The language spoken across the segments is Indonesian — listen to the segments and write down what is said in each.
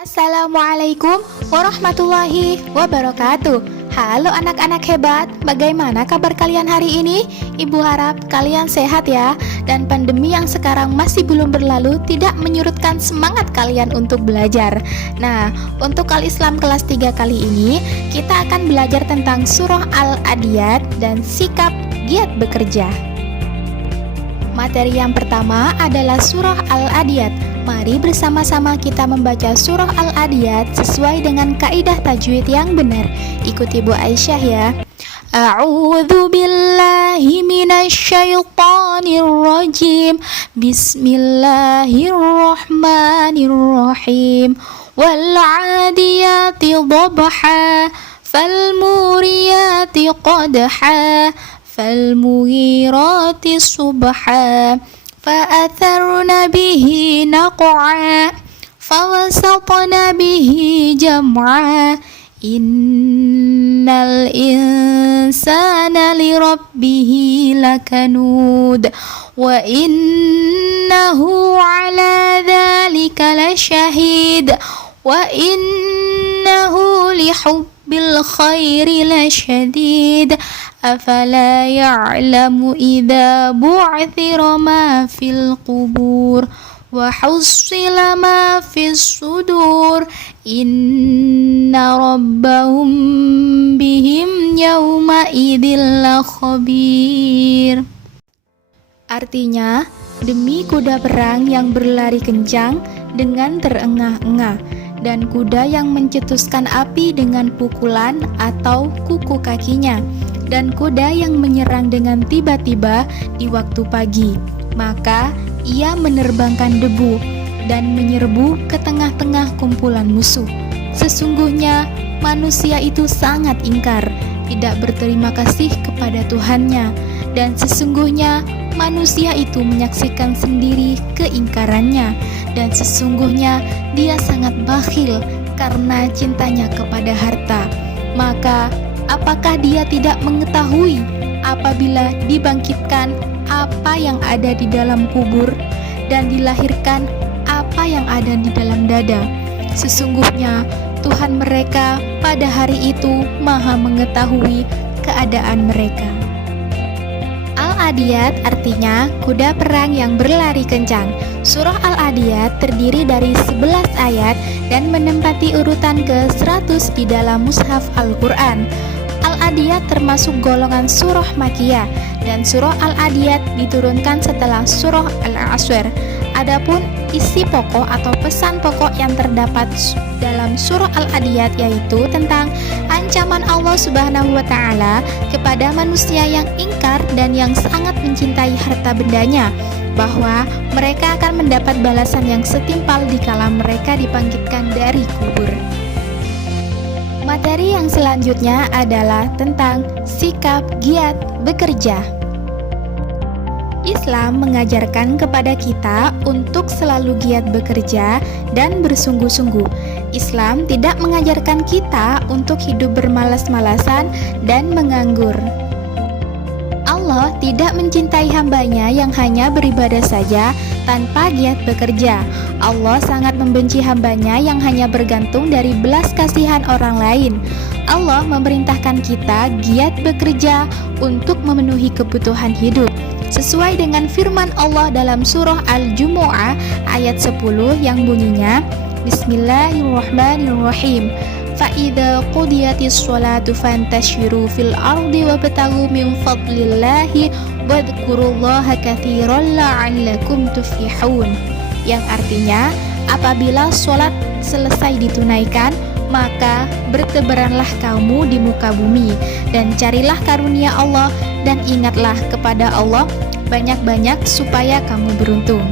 Assalamualaikum warahmatullahi wabarakatuh. Halo anak-anak hebat, bagaimana kabar kalian hari ini? Ibu harap kalian sehat ya. Dan pandemi yang sekarang masih belum berlalu tidak menyurutkan semangat kalian untuk belajar. Nah, untuk Al-Islam kelas 3 kali ini kita akan belajar tentang surah Al-Adiyat dan sikap giat bekerja. Materi yang pertama adalah surah Al-Adiyat. Mari bersama-sama kita membaca surah Al-Adiyat sesuai dengan kaidah tajwid yang benar. Ikuti Bu Aisyah ya. A'udzu billahi minasyaitonir rajim. Bismillahirrahmanirrahim. Wal 'adiyati dhabha, fal muriyati qadha, fal mughirati subha, فأثرن به نقعا فوسطن به جمعا إن الإنسان لربه لكنود وإنه على ذلك لشهيد وإنه لحب بالخير لشديد أفلا يعلم إذا بعثر ما في القبور وحصل ما في الصدور إن ربهم بهم يومئذ لخبير. Artinya, demi kuda perang yang berlari kencang dengan terengah-engah, dan kuda yang mencetuskan api dengan pukulan atau kuku kakinya, dan kuda yang menyerang dengan tiba-tiba di waktu pagi. Maka ia menerbangkan debu dan menyerbu ke tengah-tengah kumpulan musuh. Sesungguhnya manusia itu sangat ingkar, tidak berterima kasih kepada Tuhannya, dan sesungguhnya manusia itu menyaksikan sendiri keingkarannya, dan sesungguhnya dia sangat bakhil karena cintanya kepada harta. Maka apakah dia tidak mengetahui apabila dibangkitkan apa yang ada di dalam kubur dan dilahirkan apa yang ada di dalam dada? Sesungguhnya Tuhan mereka pada hari itu Maha mengetahui keadaan mereka. Al-Adiyat artinya kuda perang yang berlari kencang. Surah Al-Adiyat terdiri dari 11 ayat dan menempati urutan ke-100 di dalam mushaf Al-Quran. Al-Adiyat termasuk golongan surah Makkiyah, dan surah Al-Adiyat diturunkan setelah surah Al-Asr. Adapun isi pokok atau pesan pokok yang terdapat dalam surah Al-Adiyat yaitu tentang ancaman Allah Subhanahu wa Ta'ala kepada manusia yang ingkar dan yang sangat mencintai harta bendanya, bahwa mereka akan mendapat balasan yang setimpal dikala mereka dibangkitkan dari kubur. Materi yang selanjutnya adalah tentang sikap giat bekerja. Islam mengajarkan kepada kita untuk selalu giat bekerja dan bersungguh-sungguh. Islam tidak mengajarkan kita untuk hidup bermalas-malasan dan menganggur. Allah tidak mencintai hambanya yang hanya beribadah saja tanpa giat bekerja. Allah sangat membenci hambanya yang hanya bergantung dari belas kasihan orang lain. Allah memerintahkan kita giat bekerja untuk memenuhi kebutuhan hidup, sesuai dengan firman Allah dalam surah Al-Jumu'ah ayat 10 yang bunyinya, Bismillahirrahmanirrahim. فَإِذَا قُضِيَتِ الصَّلَاةُ فَانْتَشِرُوا فِي الْأَرْضِ وَابْتَغُوا مِنْ فَضْلِ اللَّهِ وَاذْكُرُوا اللَّهَ كَثِيرًا لَعَلَّكُمْ تُفْلِحُونَ. Yang artinya, apabila sholat selesai ditunaikan, maka bertebaranlah kamu di muka bumi dan carilah karunia Allah, dan ingatlah kepada Allah banyak-banyak supaya kamu beruntung.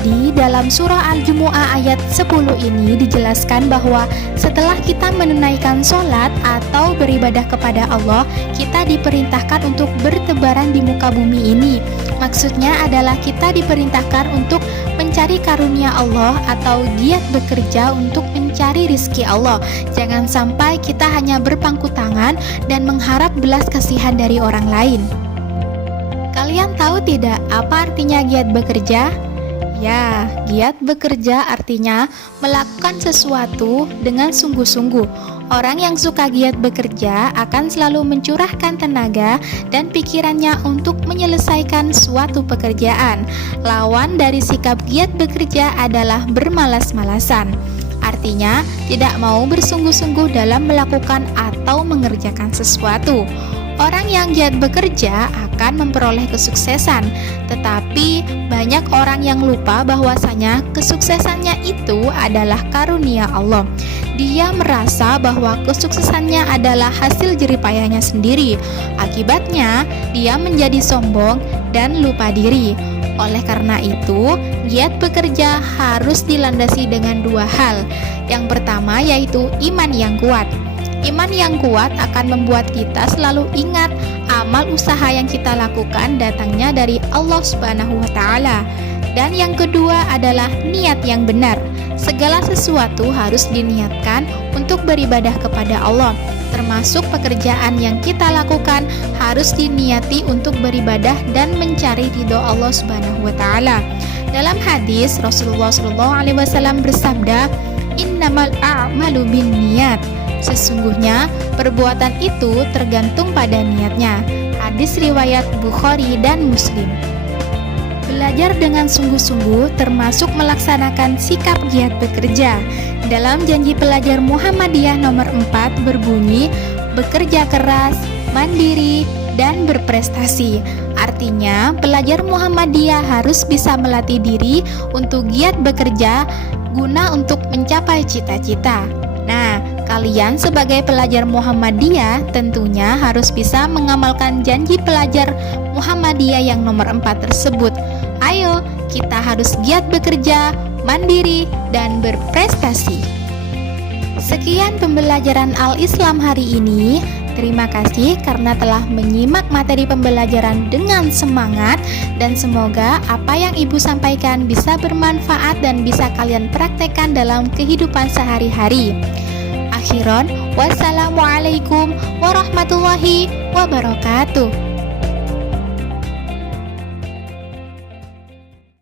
Jadi dalam surah Al-Jumu'ah ayat 10 ini dijelaskan bahwa setelah kita menunaikan sholat atau beribadah kepada Allah, kita diperintahkan untuk bertebaran di muka bumi ini. Maksudnya adalah kita diperintahkan untuk mencari karunia Allah atau giat bekerja untuk mencari rizki Allah. Jangan sampai kita hanya berpangku tangan dan mengharap belas kasihan dari orang lain. Kalian tahu tidak apa artinya giat bekerja? Ya, giat bekerja artinya melakukan sesuatu dengan sungguh-sungguh. Orang yang suka giat bekerja akan selalu mencurahkan tenaga dan pikirannya untuk menyelesaikan suatu pekerjaan. Lawan dari sikap giat bekerja adalah bermalas-malasan. Artinya, tidak mau bersungguh-sungguh dalam melakukan atau mengerjakan sesuatu. Orang yang giat bekerja akan memperoleh kesuksesan, tetapi banyak orang yang lupa bahwasanya kesuksesannya itu adalah karunia Allah. Dia merasa bahwa kesuksesannya adalah hasil jeripayahnya sendiri. Akibatnya, dia menjadi sombong dan lupa diri. Oleh karena itu, giat bekerja harus dilandasi dengan dua hal. Yang pertama yaitu iman yang kuat. Iman yang kuat akan membuat kita selalu ingat amal usaha yang kita lakukan datangnya dari Allah Subhanahu wa taala. Dan yang kedua adalah niat yang benar. Segala sesuatu harus diniatkan untuk beribadah kepada Allah. Termasuk pekerjaan yang kita lakukan harus diniati untuk beribadah dan mencari ridho Allah Subhanahu wa taala. Dalam hadis Rasulullah SAW bersabda, "Innamal a'malu binniyat." Sesungguhnya perbuatan itu tergantung pada niatnya. Hadis riwayat Bukhari dan Muslim. Belajar dengan sungguh-sungguh termasuk melaksanakan sikap giat bekerja. Dalam janji pelajar Muhammadiyah nomor 4 berbunyi, bekerja keras, mandiri, dan berprestasi. Artinya, pelajar Muhammadiyah harus bisa melatih diri untuk giat bekerja guna untuk mencapai cita-cita. Nah, kalian sebagai pelajar Muhammadiyah tentunya harus bisa mengamalkan janji pelajar Muhammadiyah yang nomor 4 tersebut. Ayo, kita harus giat bekerja, mandiri, dan berprestasi. Sekian pembelajaran Al-Islam hari ini. Terima kasih karena telah menyimak materi pembelajaran dengan semangat, dan semoga apa yang Ibu sampaikan bisa bermanfaat dan bisa kalian praktekkan dalam kehidupan sehari-hari. Akhiron, wassalamualaikum warahmatullahi wabarakatuh.